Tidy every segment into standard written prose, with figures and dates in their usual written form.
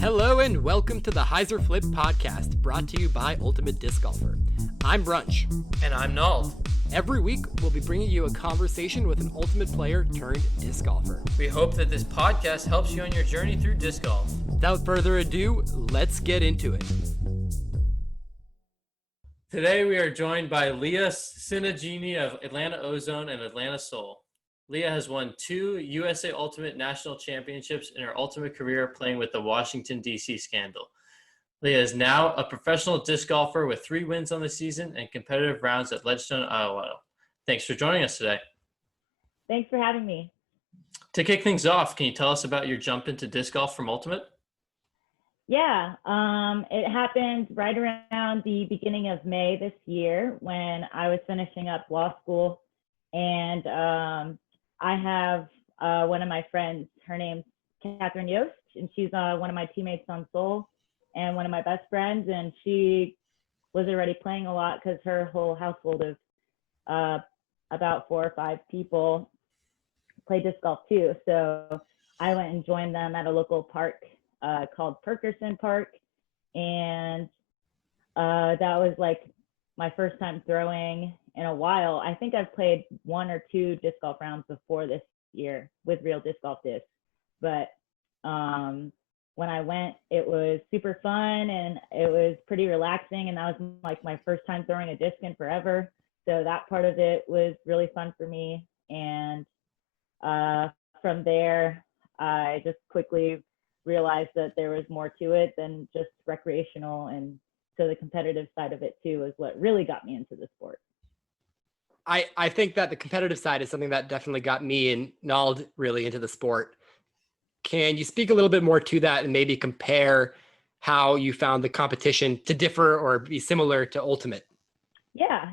Hello and welcome to the Hyzer Flip podcast, brought to you by Ultimate Disc Golfer. I'm Brunch. And I'm Null. Every week, we'll be bringing you a conversation with an Ultimate player turned disc golfer. We hope that this podcast helps you on your journey through disc golf. Without further ado, let's get into it. Today we are joined by Leah Tsinajinnie of Atlanta Ozone and Atlanta Soul. Leah has won 2 USA Ultimate National Championships in her ultimate career playing with the Washington, D.C. Scandal. Leah is now a professional disc golfer with 3 wins on the season and competitive rounds at Ledgestone, Iowa. Thanks for joining us today. Thanks for having me. To kick things off, can you tell us about your jump into disc golf from Ultimate? Yeah, it happened right around the beginning of May this year when I was finishing up law school, and I have one of my friends, her name's Catherine Yost, and she's one of my teammates on Soul and one of my best friends, and she was already playing a lot because her whole household of about 4 or 5 people play disc golf too. So I went and joined them at a local park called Perkerson Park, and that was like my first time throwing in a while. I think I've played 1 or 2 disc golf rounds before this year with real disc golf discs, but when I went, it was super fun and it was pretty relaxing, and that was like my first time throwing a disc in forever. So that part of it was really fun for me, and from there I just quickly realized that there was more to it than just recreational, and so the competitive side of it too is what really got me into the sport. I think that the competitive side is something that definitely got me and Nald really into the sport. Can you speak a little bit more to that and maybe compare how you found the competition to differ or be similar to Ultimate? Yeah.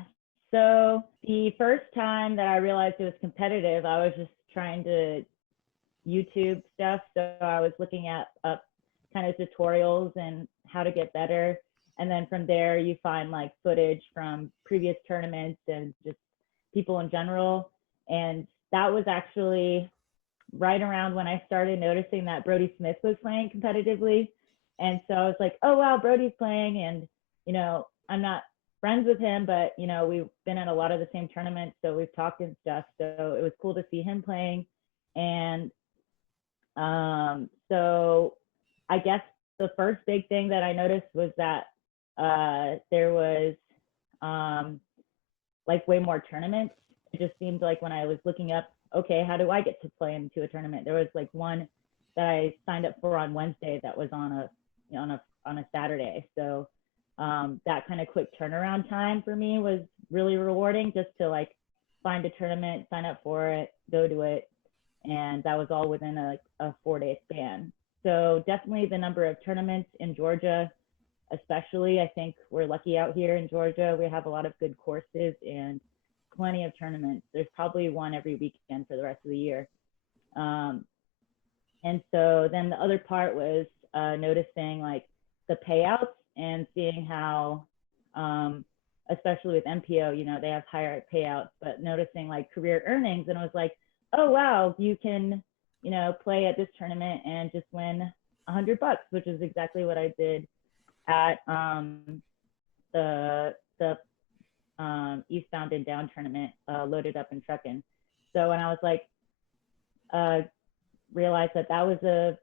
So the first time that I realized it was competitive, I was just trying to YouTube stuff. So I was looking at kind of tutorials and how to get better. And then from there, you find like footage from previous tournaments and just people in general. And that was actually right around when I started noticing that Brody Smith was playing competitively. And so I was like, oh, wow, Brody's playing. And, you know, I'm not friends with him, but, you know, we've been at a lot of the same tournaments, so we've talked and stuff. So it was cool to see him playing. And so I guess the first big thing that I noticed was that there was like way more tournaments. It just seemed like when I was looking up, okay, how do I get to play into a tournament? There was like one that I signed up for on Wednesday that was on a Saturday. So that kind of quick turnaround time for me was really rewarding, just to like find a tournament, sign up for it, go to it. And that was all within a 4-day span. So definitely the number of tournaments in Georgia, especially, I think we're lucky out here in Georgia. We have a lot of good courses and plenty of tournaments. There's probably one every weekend for the rest of the year. And so then the other part was noticing like the payouts and seeing how, especially with MPO, you know, they have higher payouts, but noticing like career earnings. And I was like, oh, wow, you can, you know, play at this tournament and just win $100, which is exactly what I did at the Eastbound and Down tournament, Loaded Up and Truckin'. So when I was like, realized that was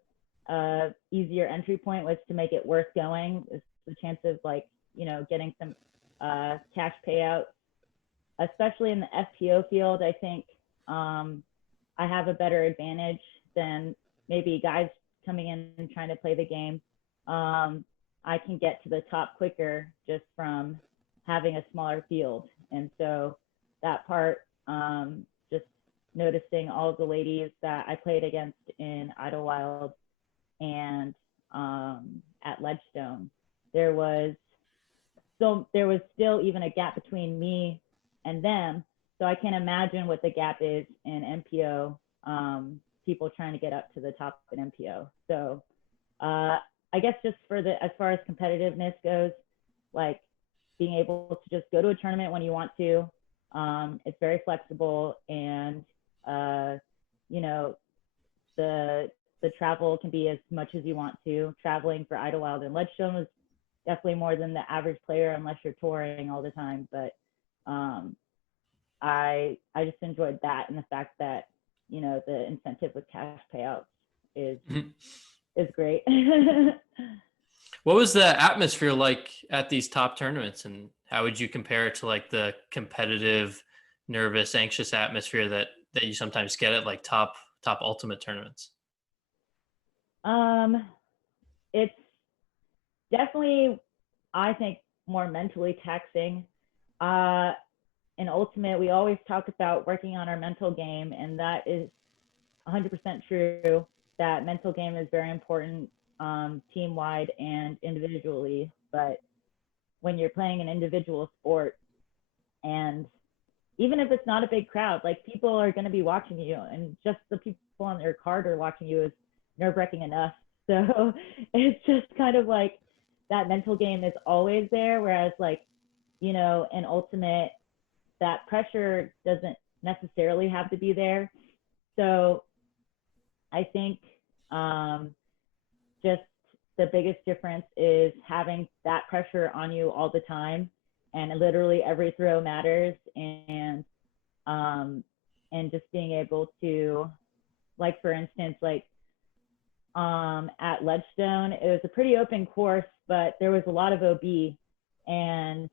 a easier entry point, was to make it worth going. It's the chance of like, you know, getting some cash payouts, especially in the FPO field. I think I have a better advantage than maybe guys coming in and trying to play the game. I can get to the top quicker just from having a smaller field. And so that part, just noticing all of the ladies that I played against in Idlewild and at Ledgestone, there was still even a gap between me and them. So I can't imagine what the gap is in MPO, people trying to get up to the top in MPO. So I guess just as far as competitiveness goes, like being able to just go to a tournament when you want to, it's very flexible, and you know, the the travel can be as much as you want to. Traveling for Idlewild and Ledgestone was definitely more than the average player unless you're touring all the time. But I just enjoyed that, and the fact that, you know, the incentive with cash payouts is great. What was the atmosphere like at these top tournaments, and how would you compare it to like the competitive, nervous, anxious atmosphere that you sometimes get at like top ultimate tournaments? It's definitely, I think, more mentally taxing. In ultimate, we always talk about working on our mental game, and that is 100% true. That mental game is very important, team-wide and individually. But when you're playing an individual sport, and even if it's not a big crowd, like, people are going to be watching you, and just the people on your card are watching you is nerve-wracking enough. So it's just kind of like that mental game is always there. Whereas, like, you know, in ultimate, that pressure doesn't necessarily have to be there. So I think just the biggest difference is having that pressure on you all the time, and literally every throw matters, and just being able to, like, for instance, like, at Ledgestone, it was a pretty open course, but there was a lot of OB, and,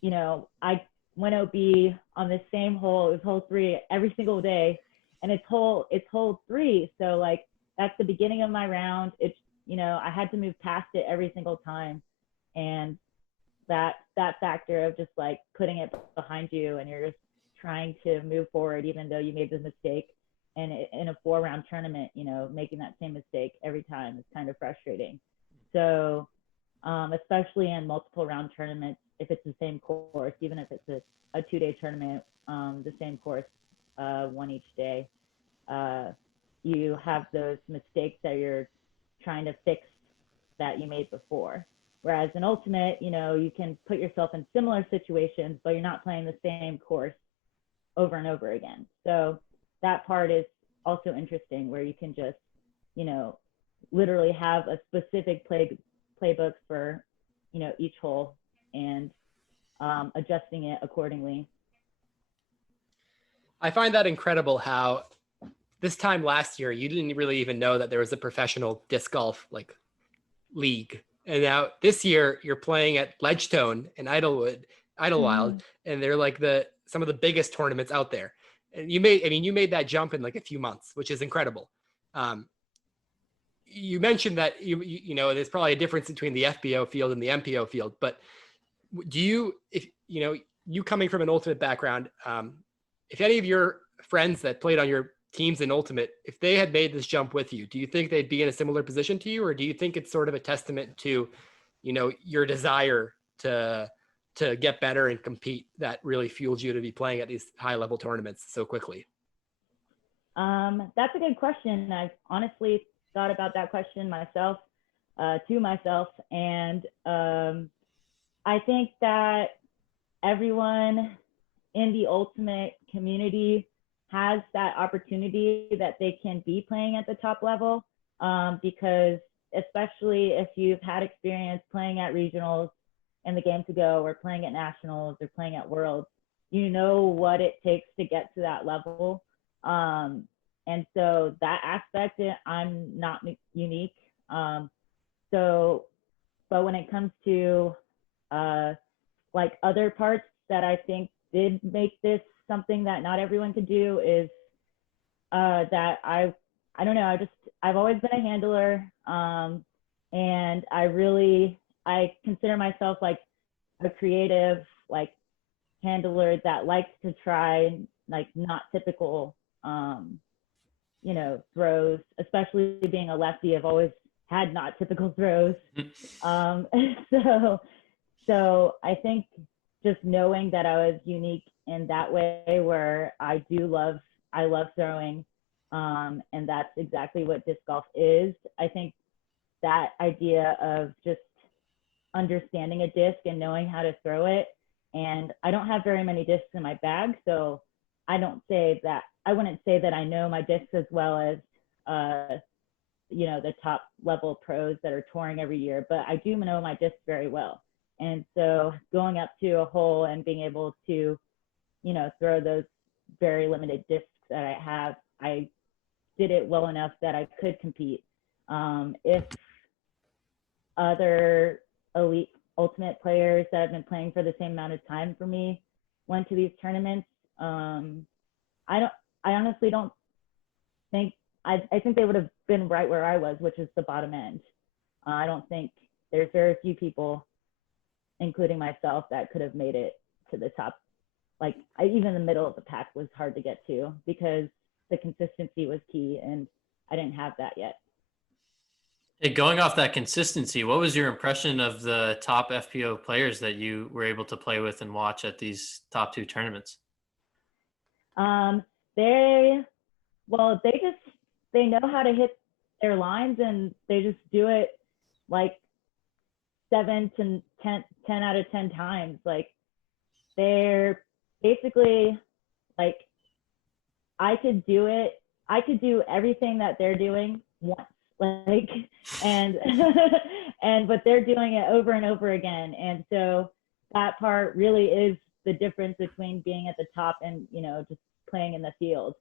you know, I went OB on the same hole. It was hole 3 every single day, and it's hole 3. So, like, that's the beginning of my round. It's, you know, I had to move past it every single time, and that factor of just, like, putting it behind you, and you're just trying to move forward even though you made the mistake. And in a 4-round tournament, you know, making that same mistake every time is kind of frustrating. So especially in multiple round tournaments, if it's the same course, even if it's a 2-day tournament, the same course, one each day, you have those mistakes that you're trying to fix that you made before. Whereas in ultimate, you know, you can put yourself in similar situations, but you're not playing the same course over and over again. So that part is also interesting, where you can just, you know, literally have a specific playbook for, you know, each hole, and adjusting it accordingly. I find that incredible how this time last year, you didn't really even know that there was a professional disc golf, like, league. And now this year you're playing at Ledgestone and Idlewild, and they're like some of the biggest tournaments out there. And you made that jump in like a few months, which is incredible. You mentioned that you know, there's probably a difference between the FBO field and the MPO field, but do you, if you know, you coming from an ultimate background, if any of your friends that played on your teams in ultimate, if they had made this jump with you, do you think they'd be in a similar position to you, or do you think it's sort of a testament to, you know, your desire to get better and compete that really fueled you to be playing at these high level tournaments so quickly? That's a good question. I've honestly thought about that question myself, and I think that everyone in the ultimate community has that opportunity that they can be playing at the top level, because especially if you've had experience playing at regionals and the game to go, or playing at nationals, or playing at worlds, you know what it takes to get to that level. And so that aspect, I'm not unique. But when it comes to like other parts that I think did make this something that not everyone could do, is that I don't know, I've always been a handler, and I consider myself like a creative, like, handler that likes to try, like, not typical you know, throws. Especially being a lefty, I've always had not typical throws. So I think just knowing that I was unique in that way, where I love throwing, and that's exactly what disc golf is. I think that idea of just understanding a disc and knowing how to throw it, and I don't have very many discs in my bag, so I wouldn't say that I know my discs as well as the top level pros that are touring every year, but I do know my disc very well. And so going up to a hole and being able to, throw those very limited discs that I have, I did it well enough that I could compete. If other elite ultimate players that have been playing for the same amount of time for me went to these tournaments, I honestly don't think, I think they would have been right where I was, which is the bottom end. I don't think there's very few people, including myself, that could have made it to the top. Like even the middle of the pack was hard to get to because the consistency was key, and I didn't have that yet. Hey, going off that consistency, what was your impression of the top FPO players that you were able to play with and watch at these top 2 tournaments? They know how to hit their lines, and they just do it like 7 to 10 out of 10 times. Like they're basically like, I could do everything that they're doing once, like, and but they're doing it over and over again. And so that part really is the difference between being at the top and, just playing in the field.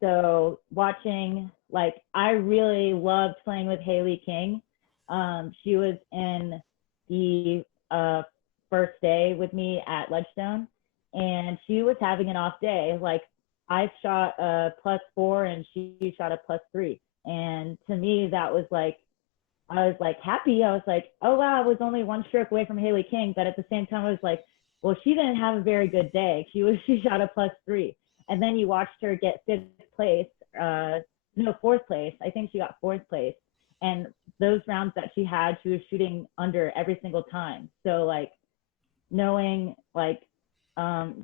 So watching, like, I really loved playing with Haley King. She was in the first day with me at Ledgestone, and she was having an off day. Like, I shot a +4 and she shot a +3. And to me, that was like, I was like happy. I was like, oh wow, I was only 1 stroke away from Haley King. But at the same time, I was like, well, she didn't have a very good day. She shot a +3. And then you watched her get 5th place, 4th place. I think she got 4th place. And those rounds that she had, she was shooting under every single time. So like knowing, like,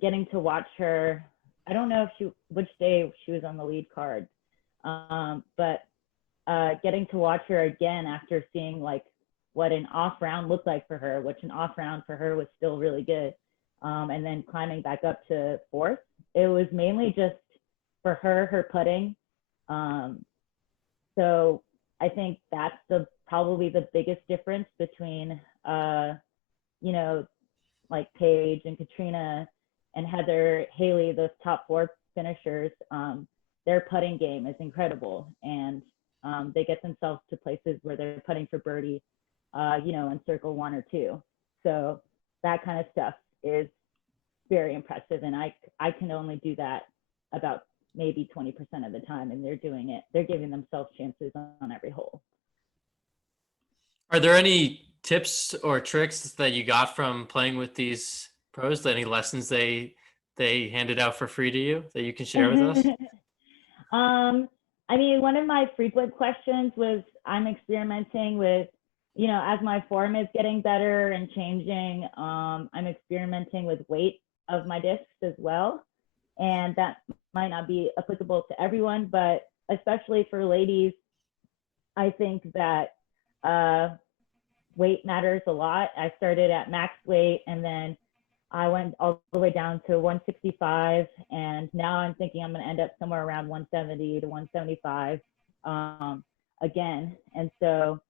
getting to watch her, I don't know which day she was on the lead card, but getting to watch her again after seeing like what an off round looked like for her, which an off round for her was still really good. And then climbing back up to 4th, it was mainly just for her putting. So I think that's probably the biggest difference between, like Paige and Katrina and Heather, Haley, the top 4 finishers. Their putting game is incredible, and they get themselves to places where they're putting for birdie, in circle 1 or 2. So that kind of stuff is very impressive, and I can only do that about maybe 20% of the time, and they're doing it. They're giving themselves chances on every hole. Are there any tips or tricks that you got from playing with these pros? Any lessons they handed out for free to you that you can share with us? I mean, one of my frequent questions was, I'm experimenting with, as my form is getting better and changing, I'm experimenting with weight of my discs as well. And that might not be applicable to everyone, but especially for ladies, I think that weight matters a lot. I started at max weight, and then I went all the way down to 165, and now I'm thinking I'm going to end up somewhere around 170 to 175 again. And so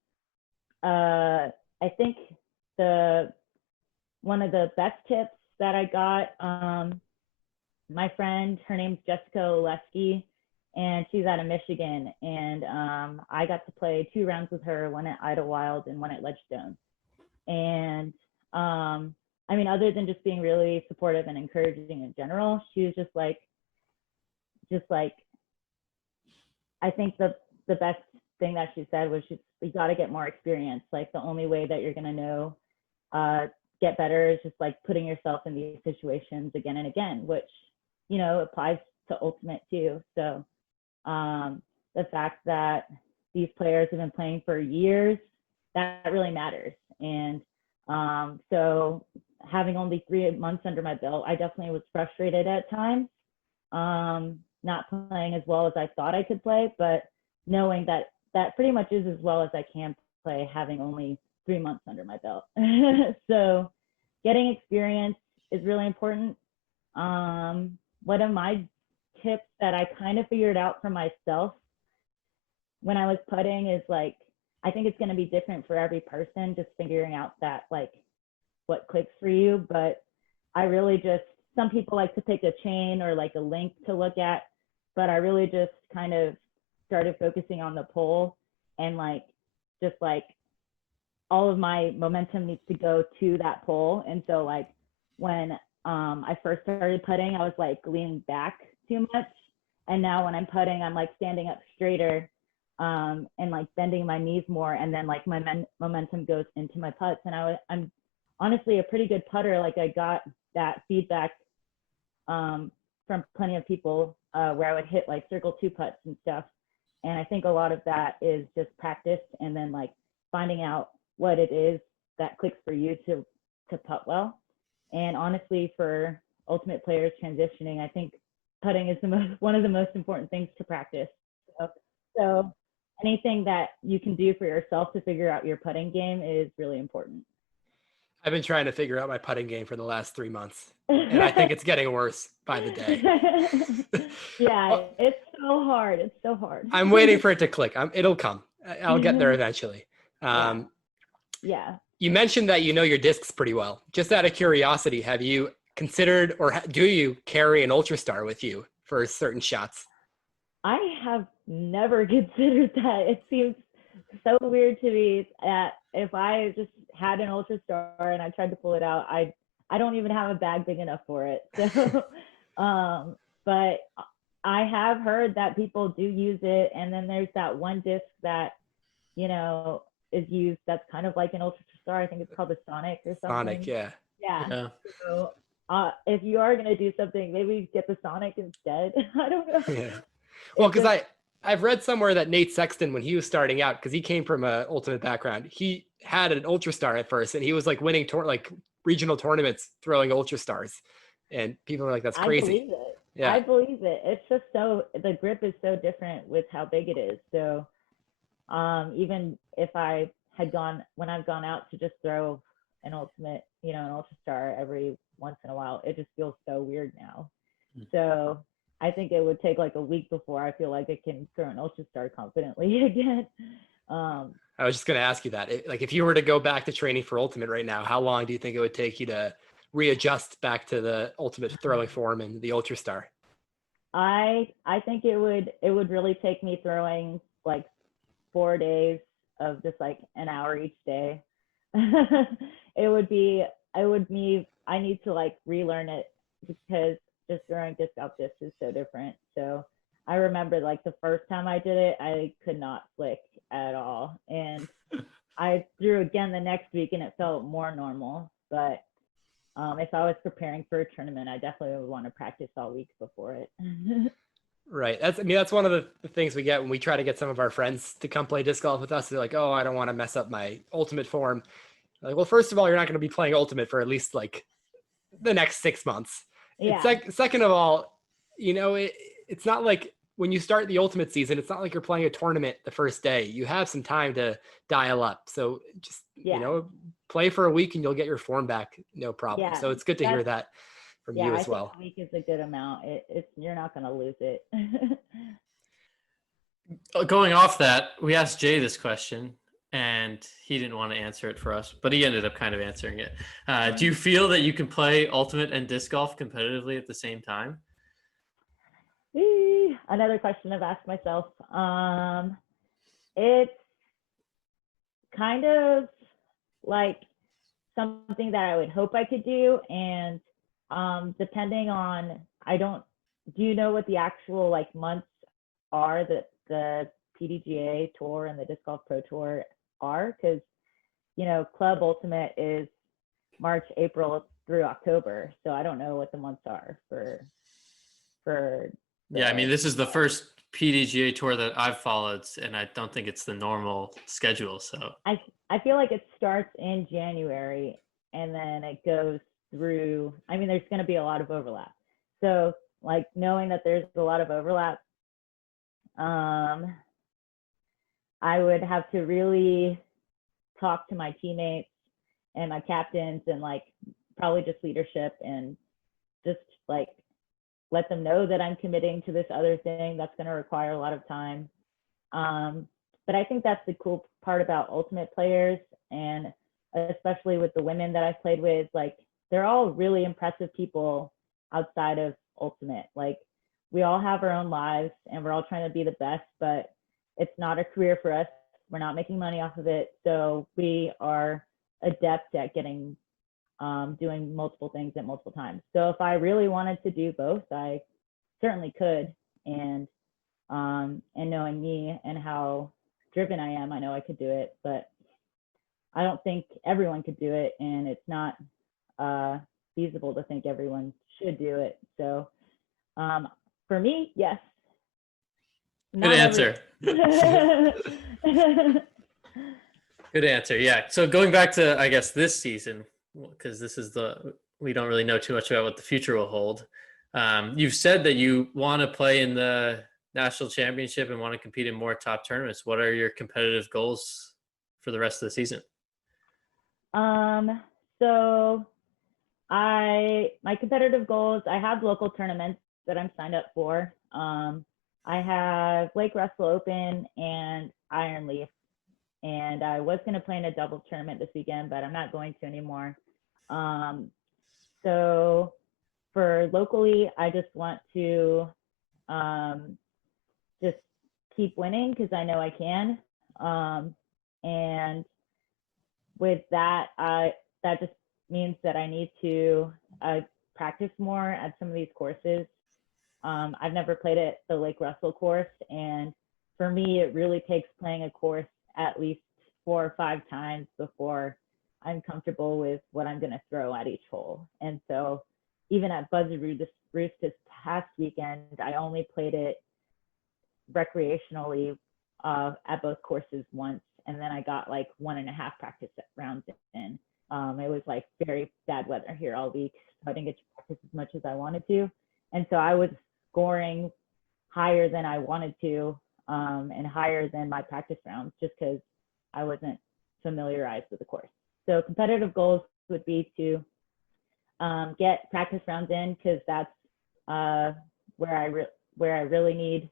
I think one of the best tips that I got, my friend, her name's Jessica Oleski, and she's out of Michigan. And I got to play 2 rounds with her, one at Idlewild and one at Ledgestone. And I mean, other than just being really supportive and encouraging in general, she was just like, I think the best thing that she said was, you got to get more experience. Like, the only way that you're going to know, get better is just like putting yourself in these situations again and again, which, applies to ultimate too. So the fact that these players have been playing for years, that really matters. And so having only 3 months under my belt, I definitely was frustrated at times, not playing as well as I thought I could play, but knowing that pretty much is as well as I can play, having only 3 months under my belt. So getting experience is really important. One of my tips that I kind of figured out for myself when I was putting is like, I think it's going to be different for every person, just figuring out that like what clicks for you. But I really just, some people like to pick a chain or like a link to look at, but I really just kind of started focusing on the pole, and like, just like all of my momentum needs to go to that pole. And so like when I first started putting, I was like leaning back too much. And now when I'm putting, I'm like standing up straighter, and like bending my knees more. And then like my momentum goes into my putts. And I'm honestly a pretty good putter. Like I got that feedback from plenty of people where I would hit like circle 2 putts and stuff. And I think a lot of that is just practice, and then like finding out what it is that clicks for you to putt well. And honestly, for ultimate players transitioning, I think putting is one of the most important things to practice. So anything that you can do for yourself to figure out your putting game is really important. I've been trying to figure out my putting game for the last 3 months, and I think it's getting worse by the day. Yeah, Well, it's so hard. It's so hard. I'm waiting for it to click. It'll come. I'll get there eventually. Yeah. You mentioned that you know your discs pretty well. Just out of curiosity, have you considered, or do you carry an Ultra Star with you for certain shots? I have never considered that. It seems so weird to me that if I just had an Ultra Star and I tried to pull it out, I don't even have a bag big enough for it. So, but I have heard that people do use it, and then there's that one disc that is used that's kind of like an Ultra Star. I think it's called the Sonic or something. Sonic, yeah. Yeah. So if you are gonna do something, maybe get the Sonic instead. I don't know. Yeah. Well, because I've read somewhere that Nate Sexton, when he was starting out, because he came from an ultimate background, he had an Ultra Star at first, and he was like winning like regional tournaments throwing Ultra Stars, and people are like, "That's crazy." I believe it. Yeah. I believe it. It's just the grip is so different with how big it is. So even if I had when I've gone out to just throw an ultimate, an Ultra Star every once in a while, it just feels so weird now. So I think it would take like a week before I feel like I can throw an Ultra Star confidently again. I was just going to ask you that. Like, if you were to go back to training for ultimate right now, how long do you think it would take you to readjust back to the ultimate throwing form and the Ultra Star? I think it would really take me throwing like 4 days of just like an hour each day. I need to like relearn it, because just throwing disc golf disc is so different. So I remember like the first time I did it, I could not flick at all. And I threw again the next week and it felt more normal. But if I was preparing for a tournament, I definitely would want to practice all week before it. Right. That's one of the things we get when we try to get some of our friends to come play disc golf with us. They're like, "Oh, I don't want to mess up my ultimate form." Like, well, first of all, you're not going to be playing ultimate for at least like the next 6 months. Yeah. Second of all, it's not like when you start the ultimate season, it's not like you're playing a tournament the first day. You have some time to dial up. So just, play for a week and you'll get your form back. No problem. Yeah, So it's good to hear that from you as well. I think a week is a good amount. You're not going to lose it. Going off that, we asked Jay this question, and he didn't want to answer it for us, but he ended up kind of answering it. Do you feel that you can play ultimate and disc golf competitively at the same time? Another question I've asked myself. It's kind of like something that I would hope I could do, and depending on, do you know what the actual like months are that the PDGA Tour and the Disc Golf Pro Tour are? Because Club Ultimate is March, April through October, so I don't know what the months are for. Yeah, I mean, this is the first PDGA Tour that I've followed, and I don't think it's the normal schedule. So I feel like it starts in January and then it goes through. I mean, there's going to be a lot of overlap. So like knowing that there's a lot of overlap, I would have to really talk to my teammates and my captains, and like probably just leadership, and just like let them know that I'm committing to this other thing that's going to require a lot of time. but I think that's the cool part about ultimate players, and especially with the women that I've played with, like they're all really impressive people outside of ultimate. Like we all have our own lives and we're all trying to be the best, but it's not a career for us. We're not making money off of it. So we are adept at getting doing multiple things at multiple times. So if I really wanted to do both, I certainly could. And knowing me and how driven I am, I know I could do it, but I don't think everyone could do it, and it's not feasible to think everyone should do it. So for me, yes. Good answer. Good answer. Yeah. So going back to, I guess, this season, because we don't really know too much about what the future will hold. You've said that you want to play in the national championship and want to compete in more top tournaments. What are your competitive goals for the rest of the season? So my competitive goals, I have local tournaments that I'm signed up for. I have Lake Russell Open and Iron Leaf, and I was going to play in a doubles tournament this weekend, but I'm not going to anymore. So for locally, I just want to just keep winning because I know I can. And with that, that just means that I need to practice more at some of these courses. I've never played at the Lake Russell course, and for me, it really takes playing a course at least 4 or 5 times before I'm comfortable with what I'm going to throw at each hole. And so even at Buzzard Roost this past weekend, I only played it recreationally at both courses once, and then I got like 1.5 practice rounds in. It was like very bad weather here all week, so I didn't get to practice as much as I wanted to. And so I was scoring higher than I wanted to, and higher than my practice rounds just because I wasn't familiarized with the course. So competitive goals would be to get practice rounds in, because that's where I really need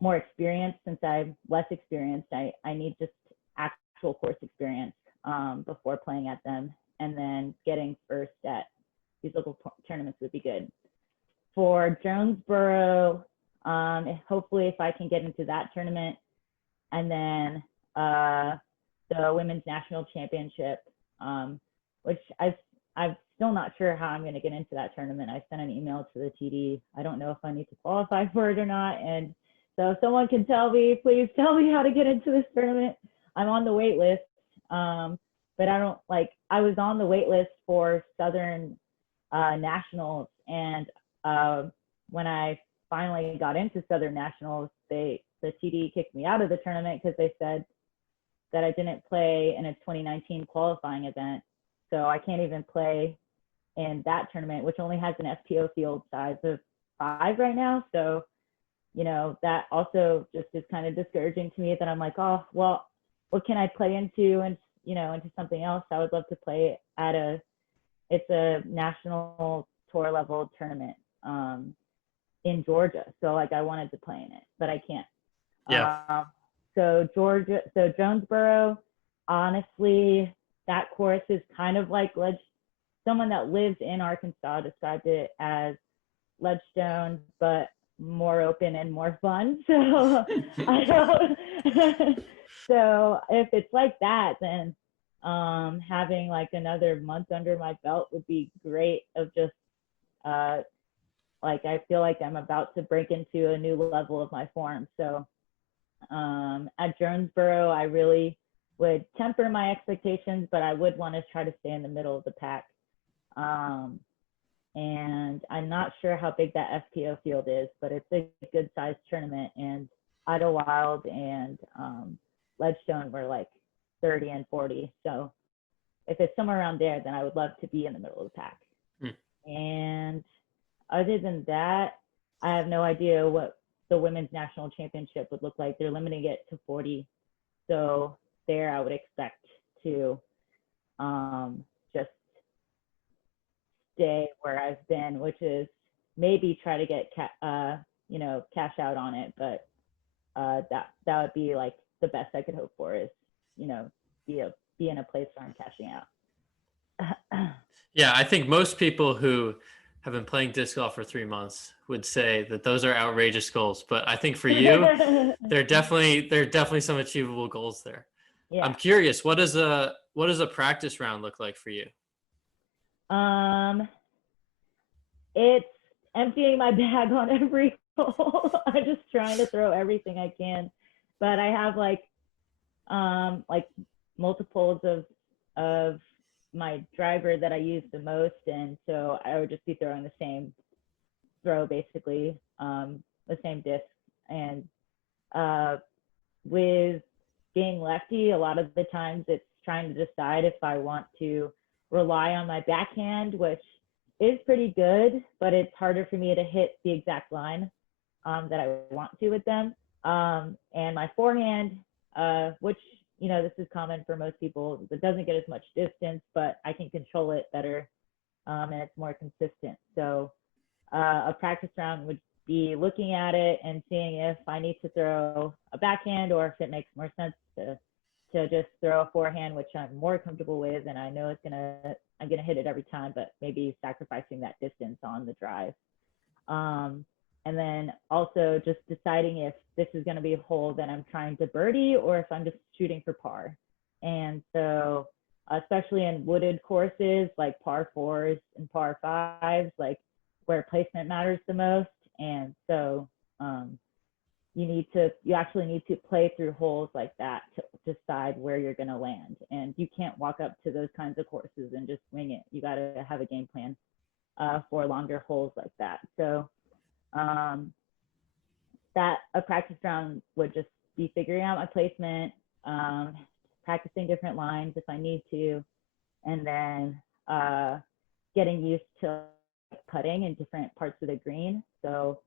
more experience. Since I'm less experienced, I need just actual course experience before playing at them, and then getting first at these local tournaments would be good. For Jonesboro, hopefully if I can get into that tournament, and then the Women's National Championship, which I'm still not sure how I'm going to get into that tournament. I sent an email to the TD. I don't know if I need to qualify for it or not. And so if someone can tell me, please tell me how to get into this tournament. I'm on the wait list, but I was on the wait list for Southern Nationals, and when I finally got into Southern Nationals, the TD kicked me out of the tournament because they said that I didn't play in a 2019 qualifying event. So I can't even play in that tournament, which only has an FPO field size of 5 right now. So, that also just is kind of discouraging to me, that I'm like, oh, well, what can I play into? And, into something else. I would love to play at it's a national tour level tournament in Georgia. So I wanted to play in it, but I can't. Yeah. So Jonesboro, honestly, that course is kind of like someone that lives in Arkansas described it as Ledgestone, but more open and more fun. So so if it's like that, then having like another month under my belt would be great. Of just I feel like I'm about to break into a new level of my form. So at Jonesboro, I really would temper my expectations, but I would want to try to stay in the middle of the pack. And I'm not sure how big that FPO field is, but it's a good sized tournament, and Idlewild and Ledgestone were like 30 and 40. So if it's somewhere around there, then I would love to be in the middle of the pack. And other than that, I have no idea what the Women's National Championship would look like. They're limiting it to 40. So there I would expect to just stay where I've been, which is maybe try to get cash out on it, but that would be like the best I could hope for, is, you know, be in a place where I'm cashing out. Yeah, I think most people who have been playing disc golf for 3 months would say that those are outrageous goals. But I think for you, there are definitely some achievable goals there. Yeah. I'm curious, what does a practice round look like for you? It's emptying my bag on every hole. I'm just trying to throw everything I can, but I have like multiples of my driver that I use the most, and so I would just be throwing the same throw, basically, the same disc. And with being lefty, a lot of the times it's trying to decide if I want to rely on my backhand, which is pretty good, but it's harder for me to hit the exact line that I want to with them. And my forehand, which, you know, this is common for most people, it doesn't get as much distance, but I can control it better, and it's more consistent. So a practice round would be looking at it and seeing if I need to throw a backhand, or if it makes more sense to just throw a forehand, which I'm more comfortable with, and I know I'm gonna hit it every time, but maybe sacrificing that distance on the drive. And then also just deciding if this is going to be a hole that I'm trying to birdie, or if I'm just shooting for par. And so, especially in wooded courses like par fours and par fives, like where placement matters the most. And so you actually need to play through holes like that to decide where you're going to land. And you can't walk up to those kinds of courses and just wing it. You got to have a game plan for longer holes like that. So that a practice round would just be figuring out my placement, practicing different lines if I need to, and then getting used to putting in different parts of the green. So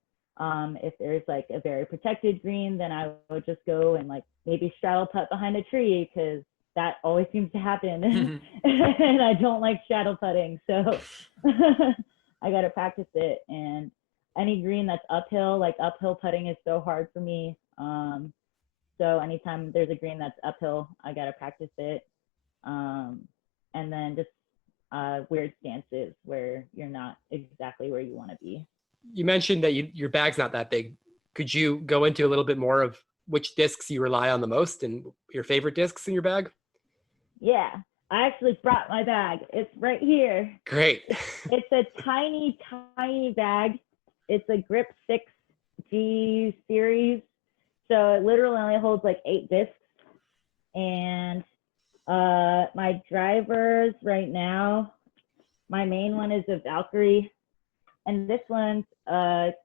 if there's like a very protected green, then I would just go and like maybe straddle putt behind a tree, because that always seems to happen. And I don't like straddle putting, so I got to practice it. And any green that's uphill, like uphill putting is so hard for me. So anytime there's a green that's uphill, I got to practice it. And then just weird stances where you're not exactly where you want to be. You mentioned that your bag's not that big. Could you go into a little bit more of which discs you rely on the most and your favorite discs in your bag? Yeah, I actually brought my bag. It's right here. Great. It's a tiny, tiny bag. It's a Grip 6G series. So it literally only holds like 8 discs. And my drivers right now, my main one is a Valkyrie. And this one's Callie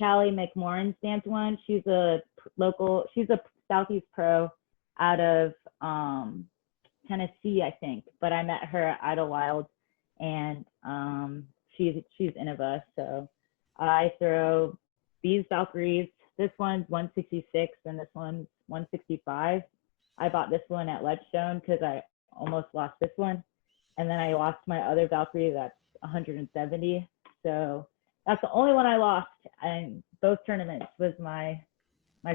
McMorrin stamped one. She's a Southeast pro out of Tennessee, I think. But I met her at Idlewild, and she's Innova. So I throw these Valkyries. This one's 166 and this one's 165. I bought this one at Ledgestone because I almost lost this one. And then I lost my other Valkyrie that's 170. So that's the only one I lost in both tournaments, was my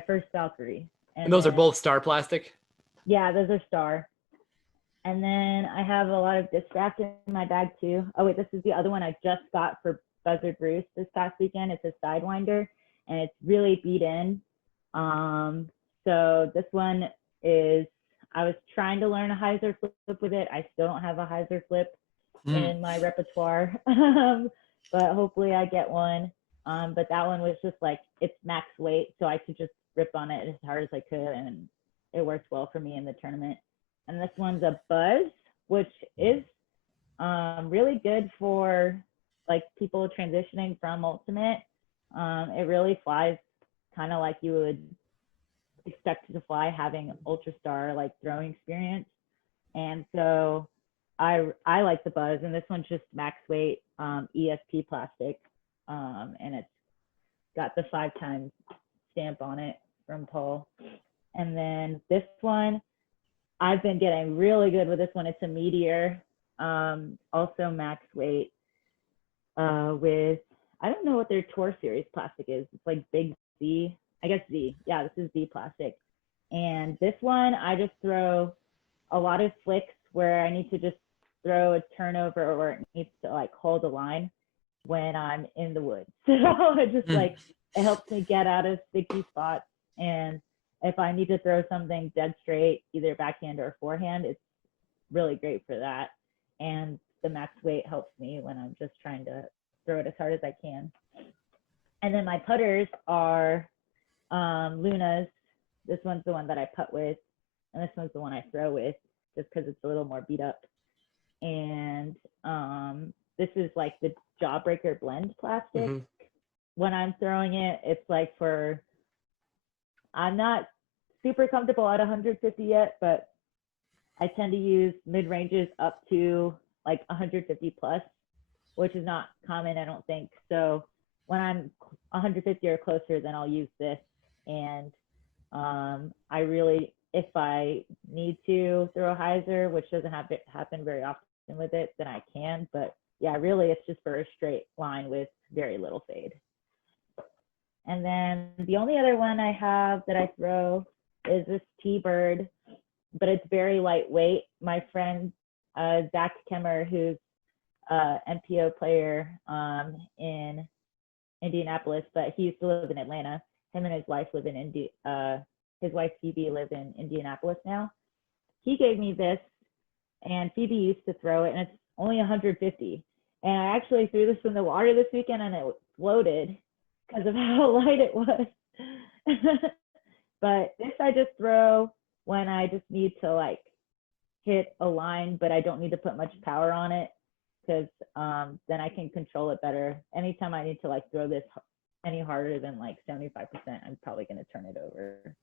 first Valkyrie. And those are both Star plastic? Yeah, those are Star. And then I have a lot of disc wrapped in my bag too. Oh wait, this is the other one I just got for Buzzard Bruce this past weekend. It's a Sidewinder, and it's really beat in. So this one is, I was trying to learn a Hyzer Flip with it. I still don't have a Hyzer Flip in my repertoire, but hopefully I get one. But that one was just like, it's max weight, so I could just rip on it as hard as I could, and it worked well for me in the tournament. And this one's a Buzz, which is really good for like people transitioning from Ultimate. It really flies kind of like you would expect it to fly, having Ultra Star like throwing experience. And so I like the Buzz, and this one's just max weight ESP plastic, and it's got the 5x stamp on it from Paul. And then this one, I've been getting really good with this one. It's a Meteor, also max weight, with, I don't know what their Tour Series plastic is. It's like Big C I guess Z. Yeah, this is Z plastic. And this one, I just throw a lot of flicks where I need to just throw a turnover or it needs to like hold a line when I'm in the woods. So it just like, it helps me get out of sticky spots. And if I need to throw something dead straight, either backhand or forehand, it's really great for that. And the max weight helps me when I'm just trying to throw it as hard as I can. And then my putters are Luna's. This one's the one that I putt with, and this one's the one I throw with, just because it's a little more beat up. And this is like the Jawbreaker blend plastic. Mm-hmm. When I'm throwing it, it's like I'm not super comfortable at 150 yet, but I tend to use mid ranges up to like 150 plus, which is not common, I don't think. So when I'm 150 or closer, then I'll use this. And I really, if I need to throw a hyzer, which doesn't happen very often with it, then I can. But yeah, really, it's just for a straight line with very little fade. And then the only other one I have that I throw is this T-Bird, but it's very lightweight. My friend Zach Kemmer, who's MPO player in Indianapolis, but he used to live in Atlanta. Him and his wife live in his wife Phoebe live in Indianapolis now. He gave me this, and Phoebe used to throw it, and it's only 150. And I actually threw this in the water this weekend, and it floated because of how light it was. But this I just throw when I just need to like hit a line, but I don't need to put much power on it, because then I can control it better. Anytime I need to like throw this any harder than like 75%, I'm probably going to turn it over.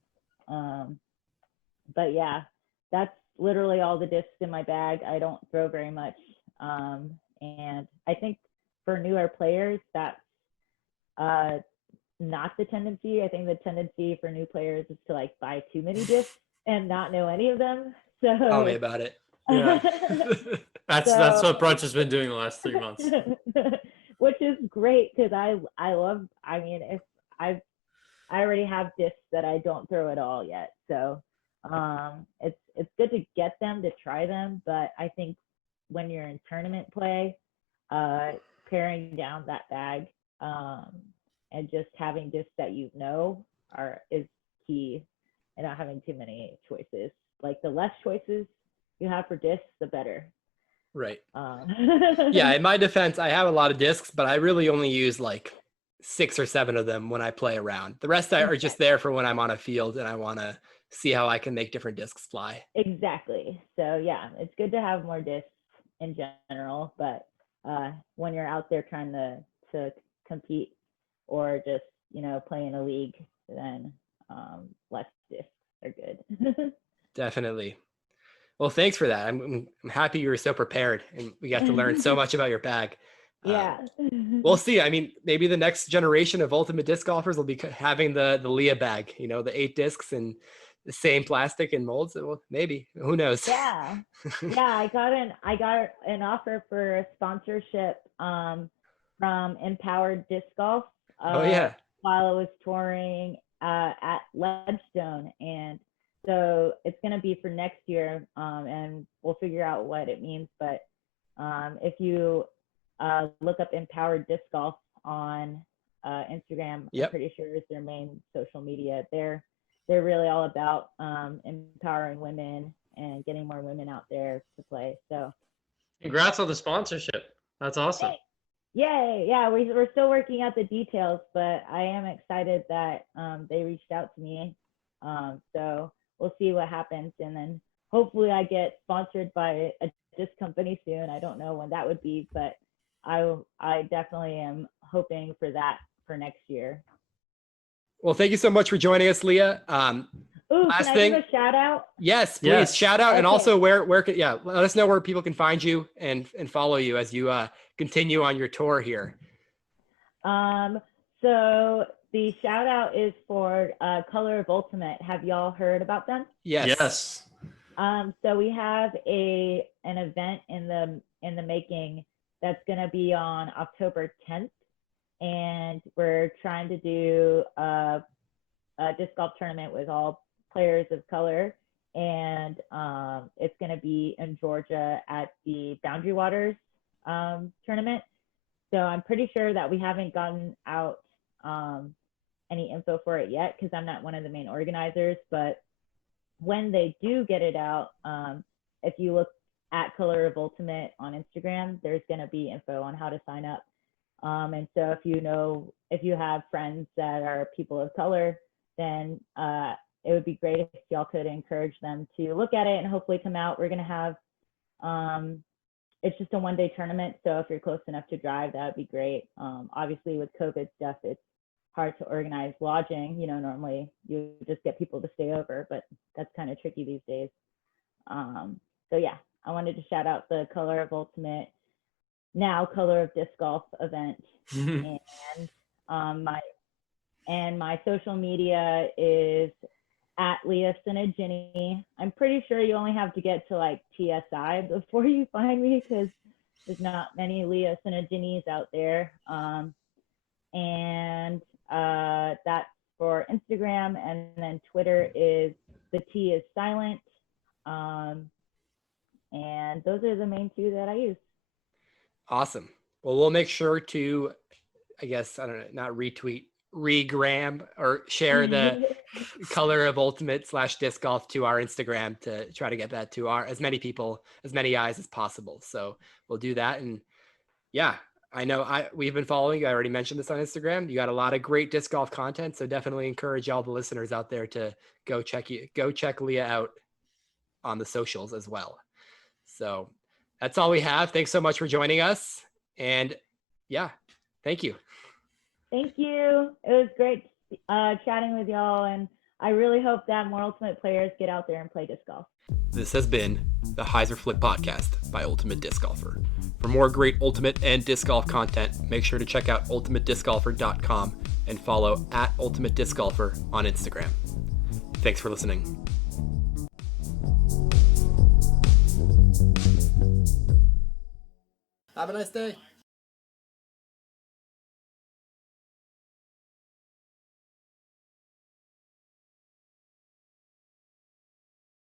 But yeah, that's literally all the discs in my bag. I don't throw very much. And I think for newer players, that's not the tendency. I think the tendency for new players is to like buy too many discs and not know any of them. So Tell me about it. Yeah. That's what Brunch has been doing the last 3 months. Which is great, because I love, I mean, if I already have discs that I don't throw at all yet. So it's good to get them, to try them. But I think when you're in tournament play, paring down that bag and just having discs that you know is key, and not having too many choices. Like the less choices you have for discs, the better. Right. Yeah, in my defense, I have a lot of discs, but I really only use like 6 or 7 of them when I play around. The rest are just there for when I'm on a field and I want to see how I can make different discs fly. Exactly. So yeah, it's good to have more discs in general, but when you're out there trying to compete or just, play in a league, then less discs are good. Definitely. Well, thanks for that. I'm happy you were so prepared and we got to learn so much about your bag. Yeah. We'll see. I mean, maybe the next generation of ultimate disc golfers will be having the Leah bag, the 8 discs and the same plastic and molds. Well, maybe, who knows? Yeah. I got an offer for a sponsorship from Empowered Disc Golf. Oh yeah. While I was touring at Ledgestone, and so it's going to be for next year, and we'll figure out what it means. But if you look up Empowered Disc Golf on Instagram, Yep. I'm pretty sure is their main social media. They're really all about empowering women and getting more women out there to play. So Congrats on the sponsorship. That's awesome. Yay. Yeah, we're still working out the details, but I am excited that they reached out to me. So we'll see what happens, and then hopefully I get sponsored by a disc company soon. I don't know when that would be, but I definitely am hoping for that for next year. Well, thank you so much for joining us, Leah. Last can I give a shout out? Yes, please. Yes. Shout out. Okay. And also let us know where people can find you and follow you as you continue on your tour here. So the shout out is for Color of Ultimate. Have y'all heard about them? Yes. So we have an event in the making that's going to be on October 10th, and we're trying to do a disc golf tournament with all players of color, and it's going to be in Georgia at the Boundary Waters tournament. So I'm pretty sure that we haven't gotten out any info for it yet because I'm not one of the main organizers. But when they do get it out, if you look at Color of Ultimate on Instagram, there's going to be info on how to sign up. And so if you have friends that are people of color, then it would be great if y'all could encourage them to look at it and hopefully come out. We're going to have, it's just a one-day tournament. So if you're close enough to drive, that would be great. Obviously with COVID stuff, it's hard to organize lodging. Normally you just get people to stay over, but that's kind of tricky these days. So yeah, I wanted to shout out the Color of Ultimate, now Color of Disc Golf event. And my social media is at Leah Tsinajinnie. I'm pretty sure you only have to get to like TSI before you find me because there's not many Leah Tsinajinnies out there. And that's for Instagram, and then Twitter is the T is silent. And those are the main two that I use. Awesome. Well, we'll make sure to, I guess, I don't know, not retweet, regram or share the Color of Ultimate / disc golf to our Instagram to try to get that to as many people, as many eyes as possible. So we'll do that. And yeah, I know we've been following you. I already mentioned this on Instagram. You got a lot of great disc golf content. So definitely encourage all the listeners out there to go check Leah out on the socials as well. So that's all we have. Thanks so much for joining us. And yeah, thank you. Thank you. It was great chatting with y'all. And I really hope that more Ultimate players get out there and play disc golf. This has been the Hyzer Flip podcast by Ultimate Disc Golfer. For more great Ultimate and disc golf content, make sure to check out ultimatediscgolfer.com and follow at Ultimate Disc Golfer on Instagram. Thanks for listening. Have a nice day.